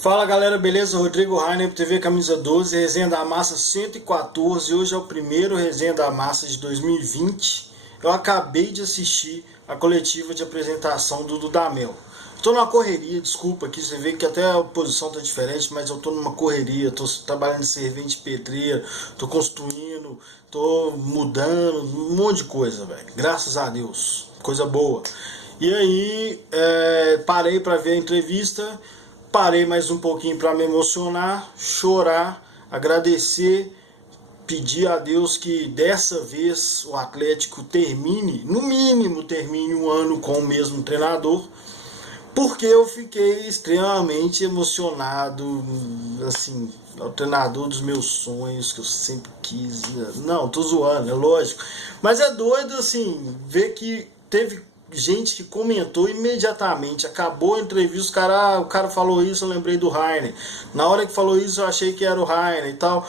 Fala galera, beleza? Rodrigo Rainer, TV Camisa 12, Resenha da Massa 114. Hoje é o primeiro Resenha da Massa de 2020. Eu acabei de assistir a coletiva de apresentação do Dudamel. Estou numa correria, desculpa aqui, você vê que até a posição tá diferente, mas eu estou numa correria, estou trabalhando de servente de pedreira, estou construindo, estou mudando, um monte de coisa, velho. Graças a Deus, coisa boa. E aí, parei para ver a entrevista. Parei mais um pouquinho para me emocionar, chorar, agradecer, pedir a Deus que dessa vez o Atlético termine, no mínimo termine um ano com o mesmo treinador, porque eu fiquei extremamente emocionado, assim, é o treinador dos meus sonhos, que eu sempre quis. Não, tô zoando, é lógico, mas é doido, assim, ver que teve gente que comentou imediatamente, acabou a entrevista, o cara falou isso, eu lembrei do Rainer. Na hora que falou isso, eu achei que era o Rainer e tal.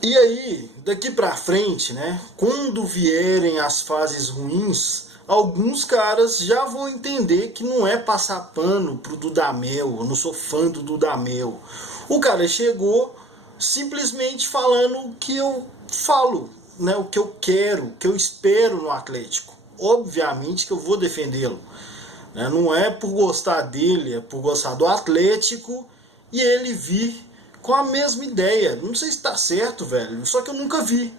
E aí, daqui pra frente, né, quando vierem as fases ruins, alguns caras já vão entender que não é passar pano pro Dudamel. Eu não sou fã do Dudamel. O cara chegou simplesmente falando o que eu falo, né, o que eu quero, o que eu espero no Atlético. Obviamente que eu vou defendê-lo, né? Não é por gostar dele, é por gostar do Atlético e ele vir com a mesma ideia. Não sei se está certo, velho, só que eu nunca vi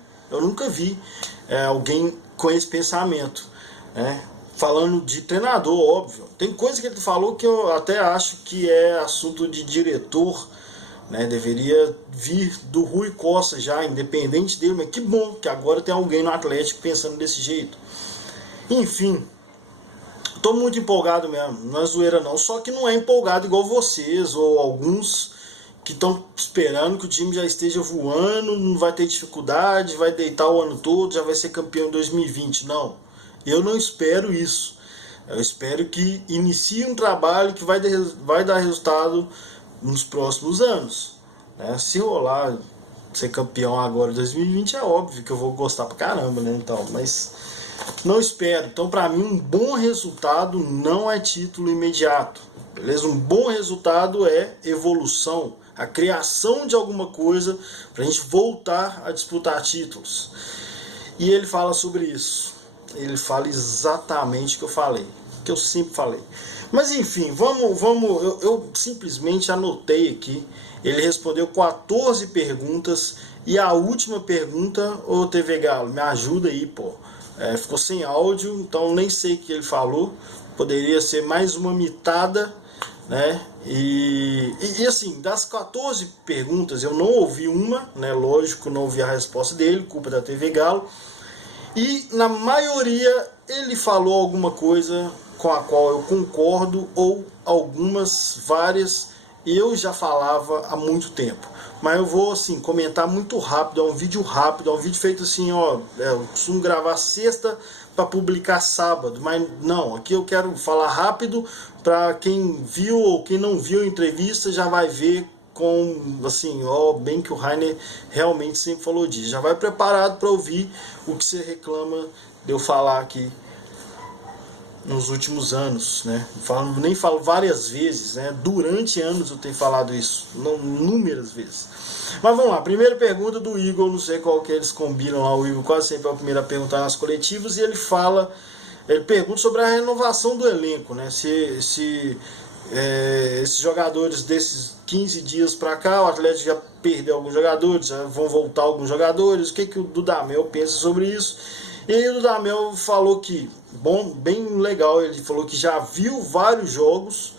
alguém com esse pensamento, né? Falando de treinador, óbvio. Tem coisa que ele falou que eu até acho que é assunto de diretor, né? Deveria vir do Rui Costa já, independente dele, mas que bom que agora tem alguém no Atlético pensando desse jeito. Enfim, tô muito empolgado mesmo, não é zoeira não, só que não é empolgado igual vocês ou alguns que estão esperando que o time já esteja voando, não vai ter dificuldade, vai deitar o ano todo, já vai ser campeão em 2020, não. Eu não espero isso, eu espero que inicie um trabalho que vai dar resultado nos próximos anos, né? Se rolar ser campeão agora em 2020 é óbvio que eu vou gostar pra caramba, né? Então, mas não espero. Então, para mim, um bom resultado não é título imediato, beleza? Um bom resultado é evolução, a criação de alguma coisa para a gente voltar a disputar títulos. E ele fala sobre isso. Ele fala exatamente o que eu falei, que eu sempre falei. Mas enfim, eu simplesmente anotei aqui. Ele respondeu 14 perguntas e a última pergunta, ô TV Galo, me ajuda aí, pô. Ficou sem áudio, então nem sei o que ele falou. Poderia ser mais uma mitada, né? E assim, das 14 perguntas eu não ouvi uma, né? Lógico, não ouvi a resposta dele, culpa da TV Galo. E na maioria ele falou alguma coisa com a qual eu concordo, ou várias eu já falava há muito tempo. Mas eu vou assim comentar muito rápido, é um vídeo rápido, é um vídeo feito assim, ó, eu costumo gravar sexta para publicar sábado, mas não, aqui eu quero falar rápido para quem viu ou quem não viu a entrevista já vai ver com assim, ó, bem que o Rainer realmente sempre falou disso, já vai preparado para ouvir o que você reclama de eu falar aqui nos últimos anos, né? Nem falo várias vezes, né? Durante anos eu tenho falado isso, inúmeras vezes. Mas vamos lá, primeira pergunta do Igor, não sei qual que eles combinam lá, o Igor quase sempre é o primeiro a perguntar nas coletivas, e ele pergunta sobre a renovação do elenco, né? Se esses jogadores desses 15 dias para cá, o Atlético já perdeu alguns jogadores, já vão voltar alguns jogadores, o que o Dudamel pensa sobre isso? E aí o Dudamel falou que, bem legal, ele falou que já viu vários jogos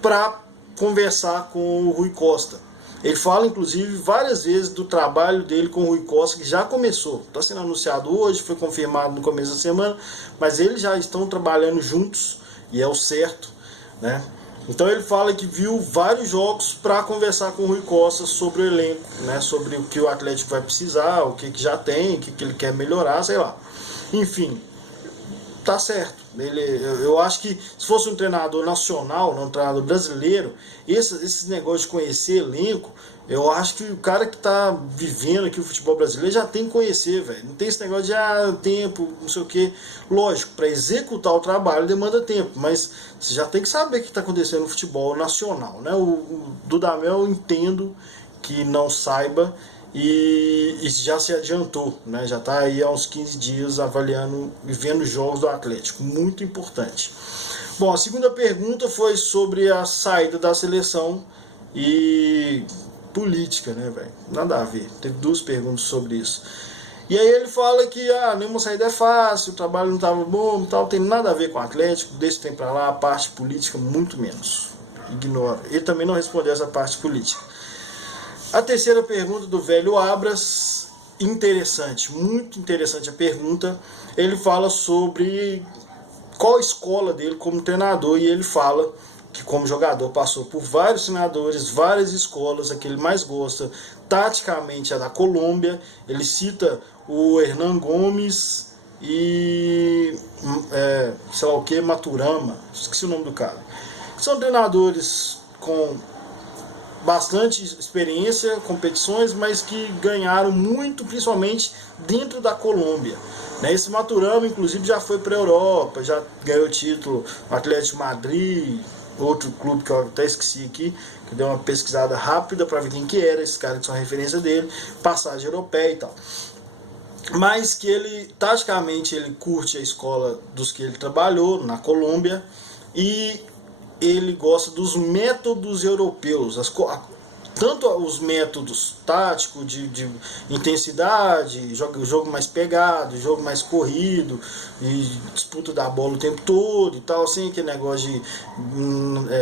para conversar com o Rui Costa. Ele fala, inclusive, várias vezes do trabalho dele com o Rui Costa, que já começou. Está sendo anunciado hoje, foi confirmado no começo da semana, mas eles já estão trabalhando juntos, e é o certo, né? Então ele fala que viu vários jogos para conversar com o Rui Costa sobre o elenco, né? Sobre o que o Atlético vai precisar, o que já tem, o que ele quer melhorar, sei lá. Enfim, tá certo. Eu acho que se fosse um treinador nacional, não um treinador brasileiro, esse negócio de conhecer elenco, eu acho que o cara que tá vivendo aqui o futebol brasileiro já tem que conhecer, velho. Não tem esse negócio de tempo, não sei o que. Lógico, para executar o trabalho demanda tempo, mas você já tem que saber o que está acontecendo no futebol nacional, né? O Dudamel eu entendo que não saiba e já se adiantou, né? Já está aí há uns 15 dias avaliando e vendo os jogos do Atlético, muito importante. Bom, a segunda pergunta foi sobre a saída da seleção e política, né, velho? Nada a ver. Teve duas perguntas sobre isso. E aí ele fala que nenhuma saída é fácil, o trabalho não estava bom, tal, tem nada a ver com o Atlético, deixa tem para lá, a parte política muito menos. Ignora. Ele também não respondeu essa parte política. A terceira pergunta do velho Abras, interessante, muito interessante a pergunta. Ele fala sobre qual a escola dele como treinador, e ele fala que como jogador passou por vários treinadores, várias escolas, a que ele mais gosta taticamente é da Colômbia. Ele cita o Hernan Gomes e sei lá o que, Maturama, esqueci o nome do cara. São treinadores com bastante experiência, competições, mas que ganharam muito, principalmente dentro da Colômbia. Esse Maturama, inclusive, já foi para a Europa, já ganhou título no Atlético de Madrid, outro clube que eu até esqueci aqui, que deu uma pesquisada rápida para ver quem que era esse cara, que são a referência dele, passagem europeia e tal. Mas que ele, taticamente, ele curte a escola dos que ele trabalhou na Colômbia e ele gosta dos métodos europeus, tanto os métodos táticos de intensidade, jogo mais pegado, jogo mais corrido, e disputa da bola o tempo todo e tal, assim, aquele negócio de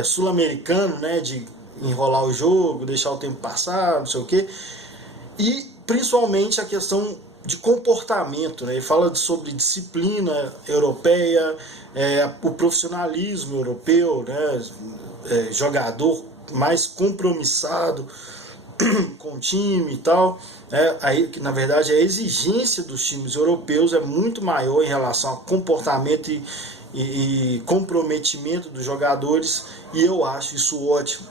sul-americano, né, de enrolar o jogo, deixar o tempo passar, não sei o que, e principalmente a questão de comportamento, né? Ele fala sobre disciplina europeia, o profissionalismo europeu, né? Jogador mais compromissado com o time e tal. Aí, que na verdade a exigência dos times europeus é muito maior em relação ao comportamento e comprometimento dos jogadores, e eu acho isso ótimo.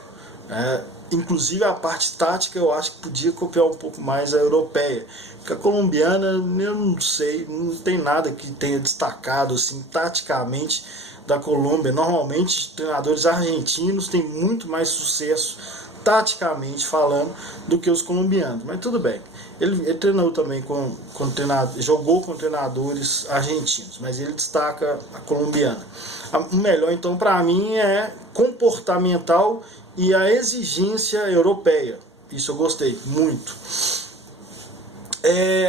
Inclusive a parte tática eu acho que podia copiar um pouco mais a europeia, porque a colombiana eu não sei, não tem nada que tenha destacado assim taticamente da Colômbia. Normalmente treinadores argentinos têm muito mais sucesso taticamente falando do que os colombianos, mas tudo bem. Ele treinou também jogou com treinadores argentinos, mas ele destaca a colombiana. O melhor então para mim é comportamental e a exigência europeia. Isso eu gostei muito.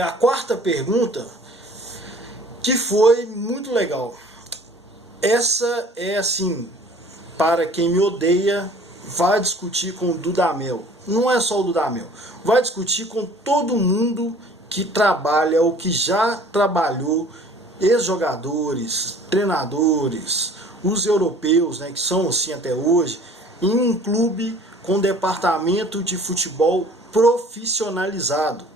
A quarta pergunta, que foi muito legal. Essa é assim, para quem me odeia, vai discutir com o Dudamel. Não é só o Dudamel. Vai discutir com todo mundo que trabalha ou que já trabalhou, ex-jogadores, treinadores, os europeus, né, que são assim até hoje, em um clube com departamento de futebol profissionalizado.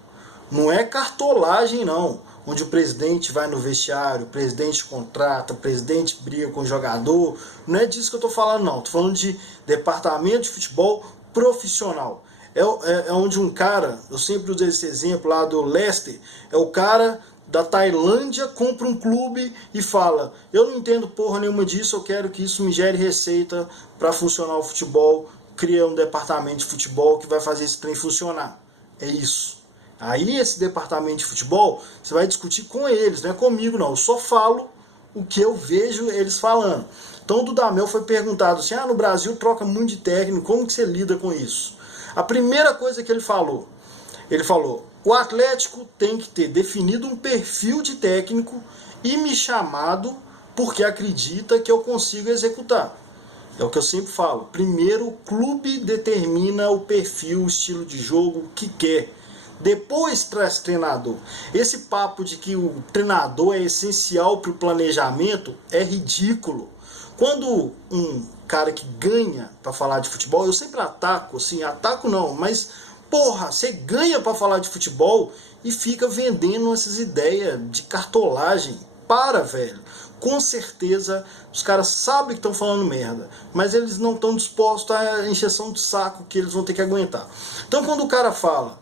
Não é cartolagem não, onde o presidente vai no vestiário, o presidente contrata, o presidente briga com o jogador. Não é disso que eu estou falando não, estou falando de departamento de futebol profissional. É onde um cara, eu sempre usei esse exemplo lá do Leicester, é o cara da Tailândia compra um clube e fala: eu não entendo porra nenhuma disso, eu quero que isso me gere receita para funcionar o futebol, cria um departamento de futebol que vai fazer esse trem funcionar. É isso. Aí esse departamento de futebol, você vai discutir com eles, não é comigo não, eu só falo o que eu vejo eles falando. Então o Dudamel foi perguntado assim: no Brasil troca muito de técnico, como que você lida com isso? A primeira coisa que ele falou, o Atlético tem que ter definido um perfil de técnico e me chamado porque acredita que eu consigo executar. É o que eu sempre falo. Primeiro o clube determina o perfil, o estilo de jogo que quer. Depois traz treinador. Esse papo de que o treinador é essencial para o planejamento é ridículo. Quando um cara que ganha para falar de futebol, eu sempre ataco, assim, ataco não, mas porra, você ganha para falar de futebol e fica vendendo essas ideias de cartolagem. Para, velho. com certeza os caras sabem que estão falando merda, mas eles não estão dispostos à encheção de saco que eles vão ter que aguentar. Então quando o cara fala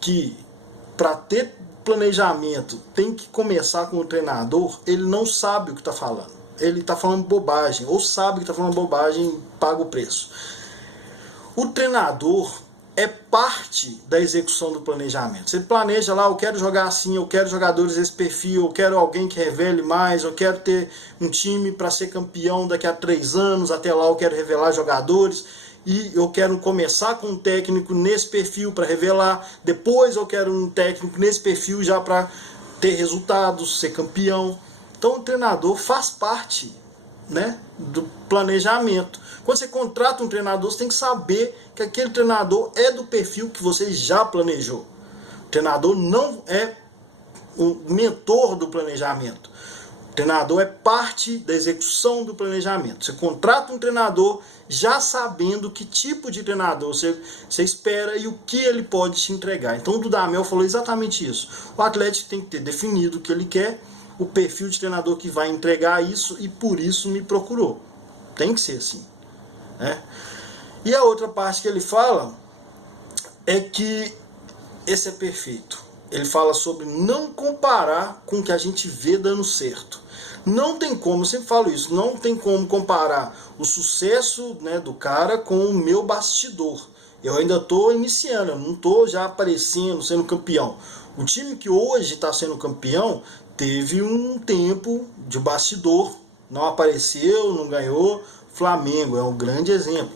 que para ter planejamento tem que começar com o treinador, ele não sabe o que está falando. Ele está falando bobagem, ou sabe que está falando bobagem e paga o preço. O treinador é parte da execução do planejamento. Você planeja lá, eu quero jogar assim, eu quero jogadores desse perfil, eu quero alguém que revele mais, eu quero ter um time para ser campeão daqui a 3 anos, até lá eu quero revelar jogadores, e eu quero começar com um técnico nesse perfil para revelar, depois eu quero um técnico nesse perfil já para ter resultados, ser campeão. Então o treinador faz parte, né, do planejamento. Quando você contrata um treinador, você tem que saber que aquele treinador é do perfil que você já planejou. O treinador não é um mentor do planejamento. O treinador é parte da execução do planejamento. Você contrata um treinador já sabendo que tipo de treinador você espera e o que ele pode te entregar. Então o Dudamel falou exatamente isso. O Atlético tem que ter definido o que ele quer, o perfil de treinador que vai entregar isso, e por isso me procurou. Tem que ser assim. E a outra parte que ele fala é que esse é perfeito. Ele fala sobre não comparar com o que a gente vê dando certo. Não tem como, eu sempre falo isso, não tem como comparar o sucesso, né, do cara com o meu bastidor. Eu ainda estou iniciando, eu não estou já aparecendo, sendo campeão. O time que hoje está sendo campeão teve um tempo de bastidor, não apareceu, não ganhou. Flamengo é um grande exemplo,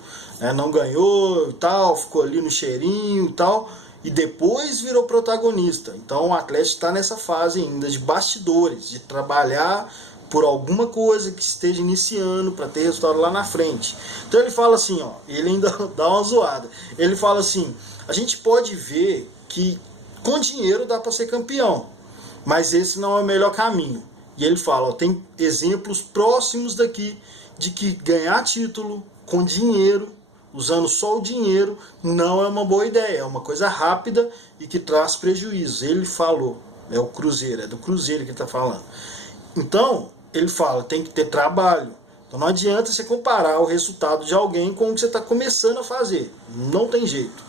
não ganhou e tal, ficou ali no cheirinho e tal, e depois virou protagonista. Então o Atlético está nessa fase ainda de bastidores, de trabalhar por alguma coisa que esteja iniciando para ter resultado lá na frente. Então ele fala assim, ó, ele ainda dá uma zoada, ele fala assim, a gente pode ver que com dinheiro dá para ser campeão, mas esse não é o melhor caminho. E ele fala, ó, tem exemplos próximos daqui de que ganhar título com dinheiro, usando só o dinheiro, não é uma boa ideia, é uma coisa rápida e que traz prejuízo. Ele falou, é o Cruzeiro, é do Cruzeiro que ele está falando. Então, ele fala, tem que ter trabalho. Então não adianta você comparar o resultado de alguém com o que você está começando a fazer. Não tem jeito.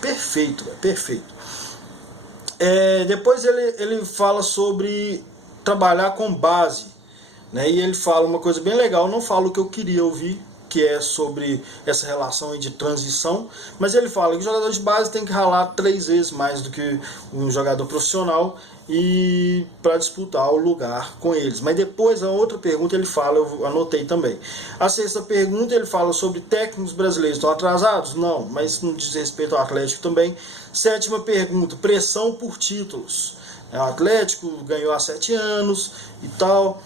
Perfeito, perfeito. Depois ele fala sobre trabalhar com base, né? E ele fala uma coisa bem legal, não fala o que eu queria ouvir, que é sobre essa relação de transição, mas ele fala que o jogador de base tem que ralar 3 vezes mais do que um jogador profissional e para disputar o lugar com eles. Mas depois a outra pergunta ele fala, eu anotei também. A 6ª pergunta ele fala sobre técnicos brasileiros estão atrasados? Não, mas não diz respeito ao Atlético também. 7ª pergunta, pressão por títulos. O Atlético ganhou há 7 anos e tal.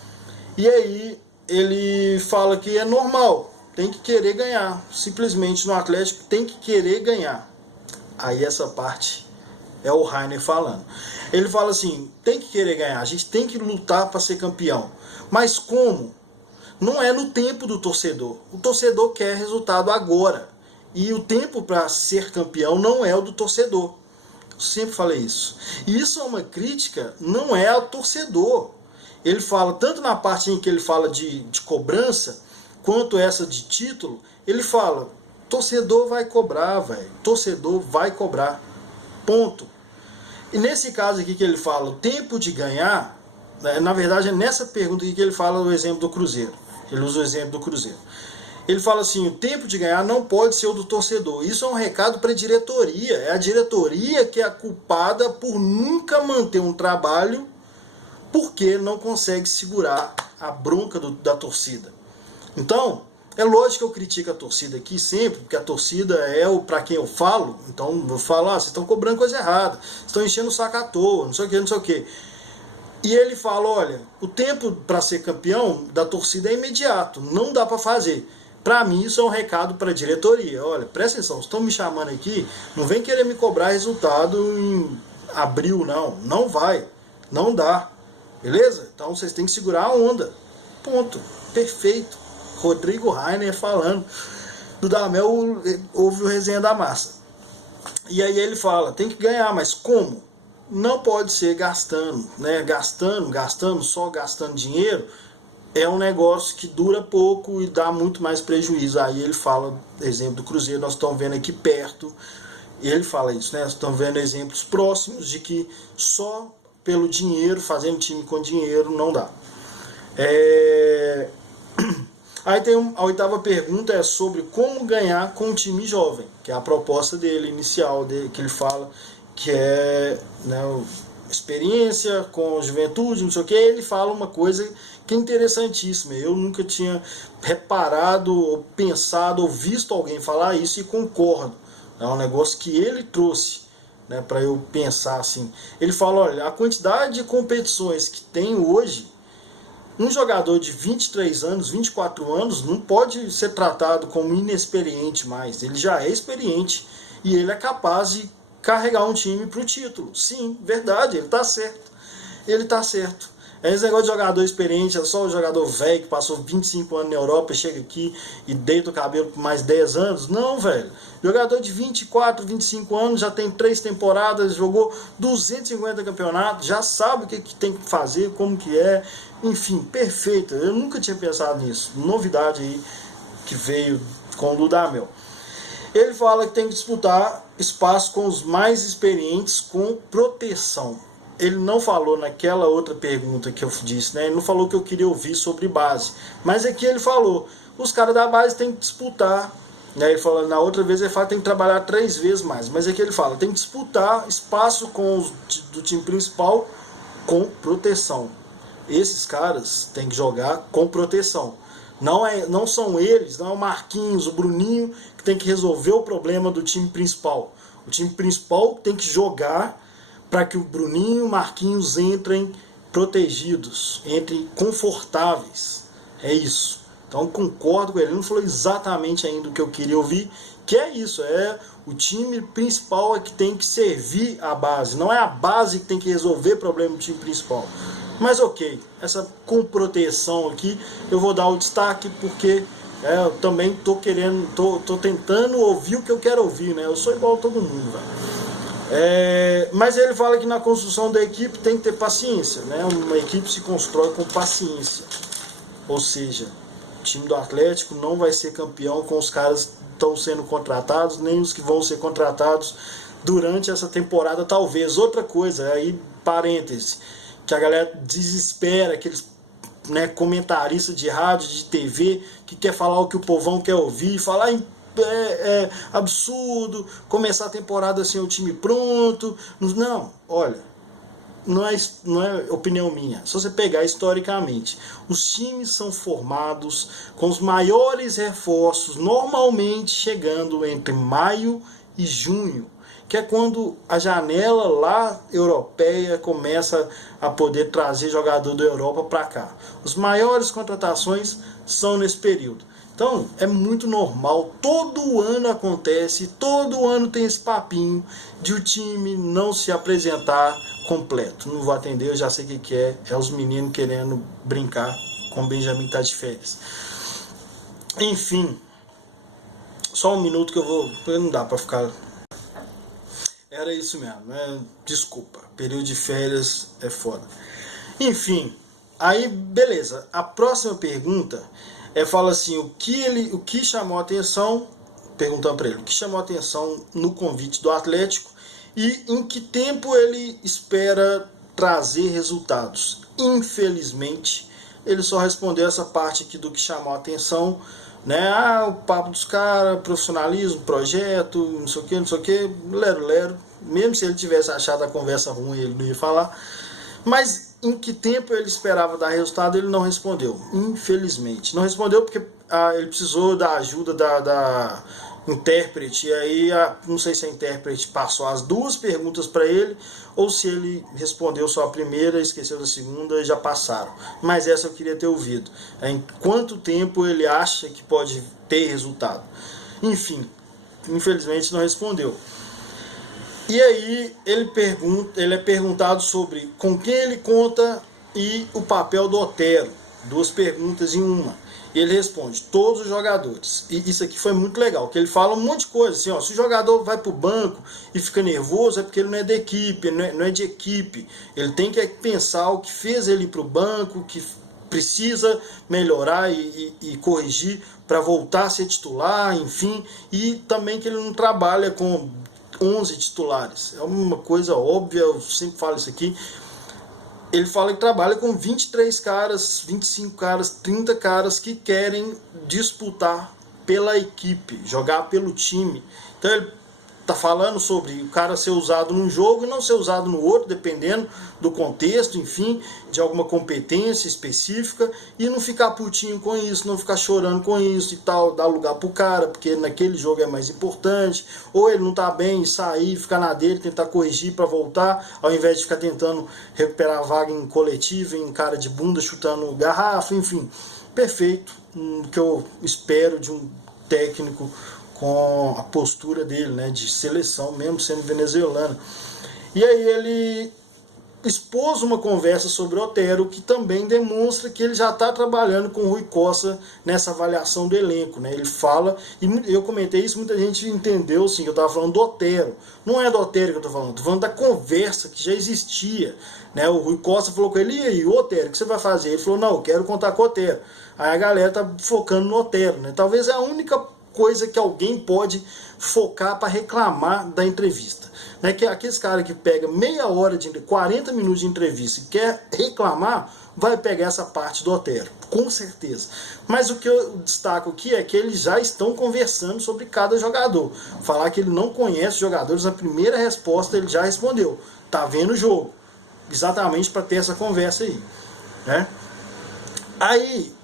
E aí ele fala que é normal, tem que querer ganhar. Simplesmente no Atlético tem que querer ganhar. Aí essa parte é o Rainer falando. Ele fala assim, tem que querer ganhar, a gente tem que lutar para ser campeão. Mas como? Não é no tempo do torcedor. O torcedor quer resultado agora. E o tempo para ser campeão não é o do torcedor. Eu sempre falei isso. E isso é uma crítica, não é ao torcedor. Ele fala, tanto na parte em que ele fala de cobrança, quanto essa de título, ele fala, torcedor vai cobrar, velho. Torcedor vai cobrar. Ponto. E nesse caso aqui que ele fala, o tempo de ganhar, na verdade é nessa pergunta aqui que ele fala o exemplo do Cruzeiro. Ele usa o exemplo do Cruzeiro. Ele fala assim, o tempo de ganhar não pode ser o do torcedor. Isso é um recado para a diretoria. É a diretoria que é a culpada por nunca manter um trabalho porque não consegue segurar a bronca da torcida. Então, é lógico que eu critico a torcida aqui sempre, porque a torcida é o para quem eu falo. Então eu falo, vocês estão cobrando coisa errada, vocês estão enchendo o saco à toa, não sei o que, não sei o que. E ele fala, olha, o tempo para ser campeão da torcida é imediato, não dá para fazer. Para mim isso é um recado para a diretoria. Olha, presta atenção, estão me chamando aqui, não vem querer me cobrar resultado em abril, não. Não vai, não dá. Beleza? Então vocês têm que segurar a onda. Ponto. Perfeito. Rodrigo Rainer falando. Dudamel ouve o Resenha da Massa. E aí ele fala, tem que ganhar, mas como? Não pode ser gastando, né? Gastando, só gastando dinheiro. é um negócio que dura pouco e dá muito mais prejuízo. Aí ele fala, exemplo do Cruzeiro, nós estamos vendo aqui perto, e ele fala isso, né? Nós estamos vendo exemplos próximos de que só pelo dinheiro, fazendo time com dinheiro, não dá. Aí tem a oitava pergunta, é sobre como ganhar com um time jovem, que é a proposta dele, inicial, que ele fala, que é, né, experiência com juventude, não sei o que. Ele fala uma coisa que é interessantíssima. Eu nunca tinha reparado, ou pensado, ou visto alguém falar isso, e concordo. É um negócio que ele trouxe, né, para eu pensar assim. Ele fala, olha, a quantidade de competições que tem hoje, um jogador de 23 anos, 24 anos, não pode ser tratado como inexperiente mais. Ele já é experiente e ele é capaz de carregar um time para o título. Sim, verdade, ele está certo. Ele está certo. Esse negócio de jogador experiente é só o jogador velho que passou 25 anos na Europa e chega aqui e deita o cabelo por mais 10 anos. Não, velho. Jogador de 24, 25 anos, já tem 3 temporadas, jogou 250 campeonatos, já sabe o que tem que fazer, como que é. Enfim, perfeito. Eu nunca tinha pensado nisso. Novidade aí que veio com o Dudamel. Ele fala que tem que disputar espaço com os mais experientes com proteção. Ele não falou naquela outra pergunta que eu disse, né? Ele não falou que eu queria ouvir sobre base. Mas aqui ele falou, os caras da base têm que disputar. Né? Ele falou, na outra vez ele fala que tem que trabalhar 3 vezes mais. Mas aqui ele fala, tem que disputar espaço com os do time principal com proteção. Esses caras têm que jogar com proteção. Não são eles, não é o Marquinhos, o Bruninho, que tem que resolver o problema do time principal. O time principal tem que jogar para que o Bruninho e o Marquinhos entrem protegidos, entrem confortáveis. É isso. Então concordo com ele. Ele não falou exatamente ainda o que eu queria ouvir, que é isso. É o time principal é que tem que servir a base. Não é a base que tem que resolver o problema do time principal. Mas ok, essa com proteção aqui eu vou dar o destaque porque eu também tô tentando ouvir o que eu quero ouvir, né? Eu sou igual a todo mundo, velho. Mas ele fala que na construção da equipe tem que ter paciência, né? Uma equipe se constrói com paciência. Ou seja, o time do Atlético não vai ser campeão com os caras que estão sendo contratados, nem os que vão ser contratados durante essa temporada, talvez. Outra coisa, aí parêntese, que a galera desespera, aqueles, né, comentaristas de rádio, de TV, que quer falar o que o povão quer ouvir, falar é absurdo, começar a temporada sem o time pronto. Não, olha, não é opinião minha. Se você pegar historicamente, os times são formados com os maiores reforços, normalmente chegando entre maio e junho, que é quando a janela lá europeia começa a poder trazer jogador da Europa para cá. As maiores contratações são nesse período. Então é muito normal, todo ano acontece, todo ano tem esse papinho de o time não se apresentar completo. Não vou atender, eu já sei o que é os meninos querendo brincar com o Benjamin que está de férias. Enfim, só um minuto que eu vou, não dá para ficar... Era isso mesmo, né? Desculpa, período de férias é foda. Enfim, aí beleza, a próxima pergunta fala assim, o que chamou a atenção, perguntando para ele, o que chamou a atenção no convite do Atlético e em que tempo ele espera trazer resultados. Infelizmente, ele só respondeu essa parte aqui do que chamou a atenção, né? O papo dos caras, profissionalismo, projeto, não sei o que, lero. Mesmo se ele tivesse achado a conversa ruim, ele não ia falar. Mas em que tempo ele esperava dar resultado, ele não respondeu, infelizmente. Não respondeu porque ele precisou da ajuda da intérprete, e aí não sei se a intérprete passou as 2 perguntas para ele, ou se ele respondeu só a primeira, esqueceu da segunda e já passaram. Mas essa eu queria ter ouvido. Em quanto tempo ele acha que pode ter resultado? Enfim, infelizmente não respondeu. E aí ele é perguntado sobre com quem ele conta e o papel do Otero. 2 perguntas em uma. E ele responde, todos os jogadores. E isso aqui foi muito legal, que ele fala um monte de coisa, assim, ó, se o jogador vai pro banco e fica nervoso, é porque ele não é da equipe, não é de equipe. Ele tem que pensar o que fez ele ir pro banco, que precisa melhorar e corrigir para voltar a ser titular, enfim, e também que ele não trabalha com 11 titulares. É uma coisa óbvia, eu sempre falo isso aqui. Ele fala que trabalha com 23 caras, 25 caras, 30 caras que querem disputar pela equipe, jogar pelo time. Então ele tá falando sobre o cara ser usado num jogo e não ser usado no outro, dependendo do contexto, enfim, de alguma competência específica, e não ficar putinho com isso, não ficar chorando com isso e tal, dar lugar pro cara, porque naquele jogo é mais importante, ou ele não tá bem, sair, ficar na dele, tentar corrigir para voltar, ao invés de ficar tentando recuperar a vaga em coletivo, em cara de bunda, chutando garrafa, enfim. Perfeito, o que eu espero de um técnico com a postura dele, né, de seleção, mesmo sendo venezuelano. E aí ele expôs uma conversa sobre Otero, que também demonstra que ele já está trabalhando com o Rui Costa nessa avaliação do elenco, né? Ele fala, e eu comentei isso, muita gente entendeu assim, que eu estava falando do Otero. Não é do Otero que eu estou falando da conversa que já existia, né? O Rui Costa falou com ele, e aí, Otero, o que você vai fazer? Ele falou, não, eu quero contar com o Otero. Aí a galera tá focando no Otero, né? Talvez é a única coisa que alguém pode focar para reclamar da entrevista, né? Que aqueles caras que pegam meia hora, 40 minutos de entrevista e quer reclamar, vai pegar essa parte do Otero, com certeza. Mas o que eu destaco aqui é que eles já estão conversando sobre cada jogador. Falar que ele não conhece os jogadores, na primeira resposta ele já respondeu, tá vendo o jogo, exatamente para ter essa conversa aí, né? Aí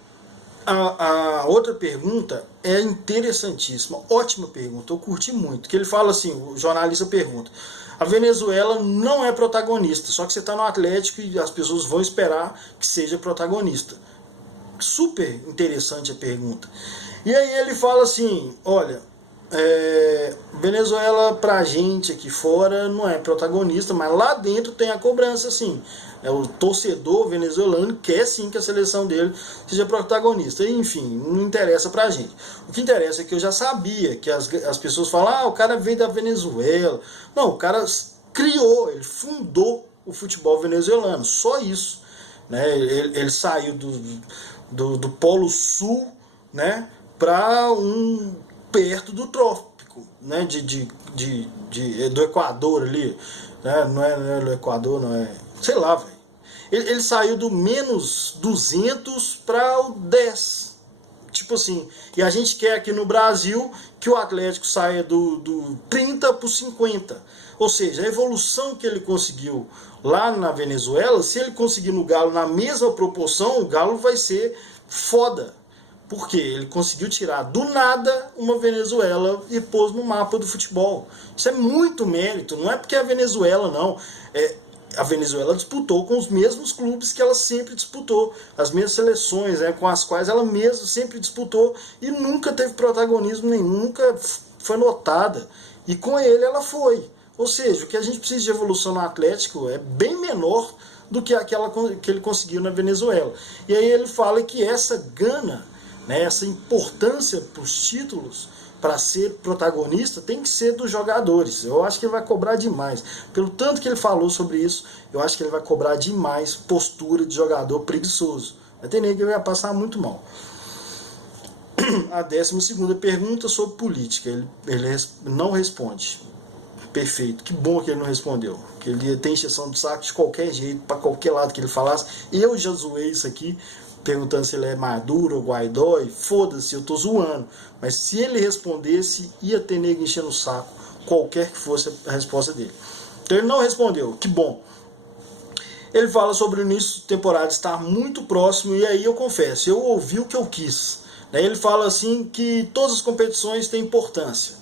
a outra pergunta é interessantíssima, ótima pergunta, eu curti muito, que ele fala assim, o jornalista pergunta, a Venezuela não é protagonista, só que você está no Atlético e as pessoas vão esperar que seja protagonista. Super interessante a pergunta. E aí ele fala assim, olha, Venezuela pra gente aqui fora não é protagonista, mas lá dentro tem a cobrança sim. O torcedor venezuelano quer sim que a seleção dele seja protagonista. Enfim, não interessa pra gente. O que interessa é que eu já sabia que as pessoas falam, o cara veio da Venezuela. Não, o cara criou, ele fundou o futebol venezuelano, só isso, né? Ele saiu do Polo Sul, né, para perto do trópico, né, do Equador ali, né? Não é do Equador, não é, sei lá, velho. Ele saiu do menos 200 para o 10. Tipo assim, e a gente quer aqui no Brasil que o Atlético saia do 30 para o 50. Ou seja, a evolução que ele conseguiu lá na Venezuela, se ele conseguir no Galo na mesma proporção, o Galo vai ser foda. Porque ele conseguiu tirar do nada uma Venezuela e pôs no mapa do futebol. Isso é muito mérito, não é porque é a Venezuela, não. A Venezuela disputou com os mesmos clubes que ela sempre disputou, as mesmas seleções, né, com as quais ela mesma sempre disputou e nunca teve protagonismo nenhum, nunca foi notada. E com ele ela foi. Ou seja, o que a gente precisa de evolução no Atlético é bem menor do que aquela que ele conseguiu na Venezuela. E aí ele fala que essa gana, né, essa importância para os títulos, para ser protagonista, tem que ser dos jogadores. Eu acho que ele vai cobrar demais. Pelo tanto que ele falou sobre isso, eu acho que ele vai cobrar demais postura de jogador preguiçoso. Vai ter nego que vai passar muito mal. A 12ª pergunta sobre política. Ele não responde. Perfeito. Que bom que ele não respondeu. Que ele tem encheção de saco de qualquer jeito, para qualquer lado que ele falasse. Eu já zoei isso aqui, perguntando se ele é Maduro ou Guaidó, e foda-se, eu tô zoando. Mas se ele respondesse, ia ter nego enchendo o saco, qualquer que fosse a resposta dele. Então ele não respondeu, que bom. Ele fala sobre o início de temporada estar muito próximo, e aí eu confesso, eu ouvi o que eu quis. Ele fala assim que todas as competições têm importância.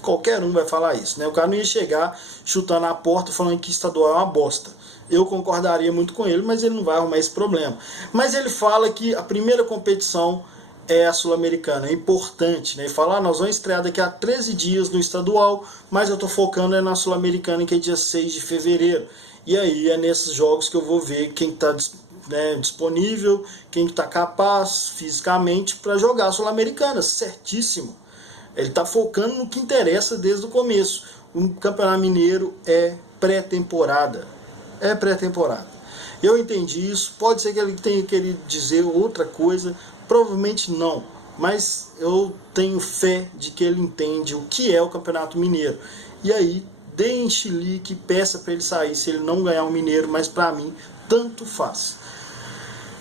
Qualquer um vai falar isso, né? O cara não ia chegar chutando a porta falando que estadual é uma bosta. Eu concordaria muito com ele, mas ele não vai arrumar esse problema. Mas ele fala que a primeira competição é a Sul-Americana, é importante, né? Ele fala, nós vamos estrear daqui a 13 dias no estadual, mas eu estou focando na Sul-Americana, que é dia 6 de fevereiro. E aí é nesses jogos que eu vou ver quem está, né, disponível, quem está capaz fisicamente para jogar a Sul-Americana, certíssimo. Ele está focando no que interessa desde o começo. O Campeonato Mineiro é pré-temporada. É pré-temporada. Eu entendi isso, pode ser que ele tenha querido dizer outra coisa, provavelmente não, mas eu tenho fé de que ele entende o que é o Campeonato Mineiro. E aí, deem chilique, peça para ele sair se ele não ganhar o Mineiro, mas para mim, tanto faz.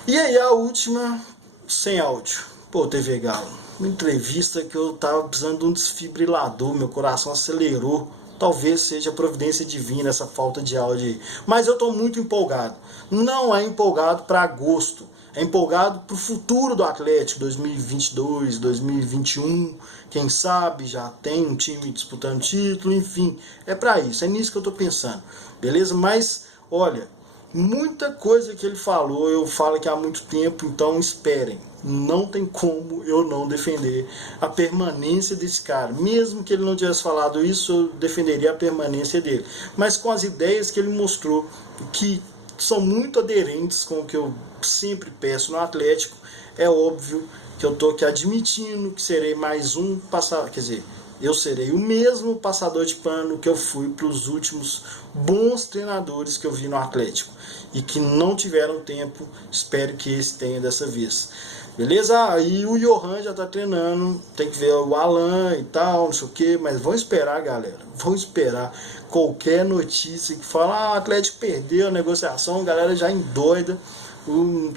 E aí a última, sem áudio. Pô, TV Galo, uma entrevista que eu tava precisando de um desfibrilador, meu coração acelerou. Talvez seja providência divina essa falta de áudio aí. Mas eu tô muito empolgado. Não é empolgado para agosto. É empolgado pro futuro do Atlético, 2022, 2021. Quem sabe já tem um time disputando título, enfim. É para isso, é nisso que eu tô pensando. Beleza? Mas, olha, muita coisa que ele falou, eu falo que há muito tempo, então esperem. Não tem como eu não defender a permanência desse cara. Mesmo que ele não tivesse falado isso, eu defenderia a permanência dele. Mas com as ideias que ele mostrou, que são muito aderentes com o que eu sempre peço no Atlético, é óbvio que eu estou aqui admitindo que serei mais um passador, quer dizer, eu serei o mesmo passador de pano que eu fui para os últimos bons treinadores que eu vi no Atlético e que não tiveram tempo. Espero que esse tenha dessa vez. Beleza? Aí o Johan já tá treinando, tem que ver o Alan e tal, não sei o que, mas vão esperar, galera. Vão esperar qualquer notícia que fala, o Atlético perdeu a negociação, a galera já endoida.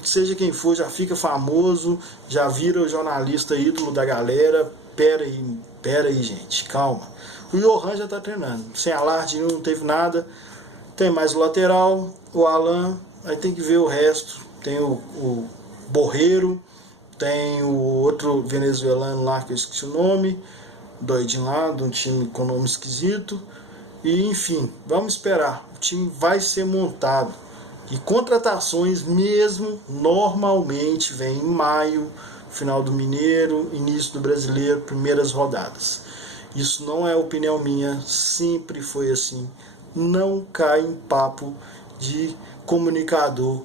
Seja quem for, já fica famoso, já vira o jornalista ídolo da galera. Pera aí, gente, calma. O Johan já tá treinando, sem alarde, não teve nada. Tem mais o lateral, o Alan, aí tem que ver o resto. Tem o Borreiro, tem o outro venezuelano lá que eu esqueci o nome, doidinho lá, de um time com nome esquisito. E enfim, vamos esperar. O time vai ser montado. E contratações mesmo normalmente vem em maio, final do Mineiro, início do Brasileiro, primeiras rodadas. Isso não é opinião minha, sempre foi assim. Não cai em papo de comunicador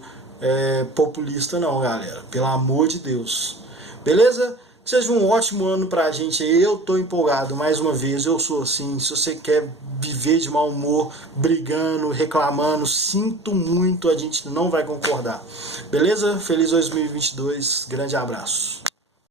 populista não, galera. Pelo amor de Deus. Beleza? Que seja um ótimo ano pra gente aí. Eu tô empolgado, mais uma vez, eu sou assim. Se você quer viver de mau humor, brigando, reclamando, sinto muito, a gente não vai concordar. Beleza? Feliz 2022, grande abraço.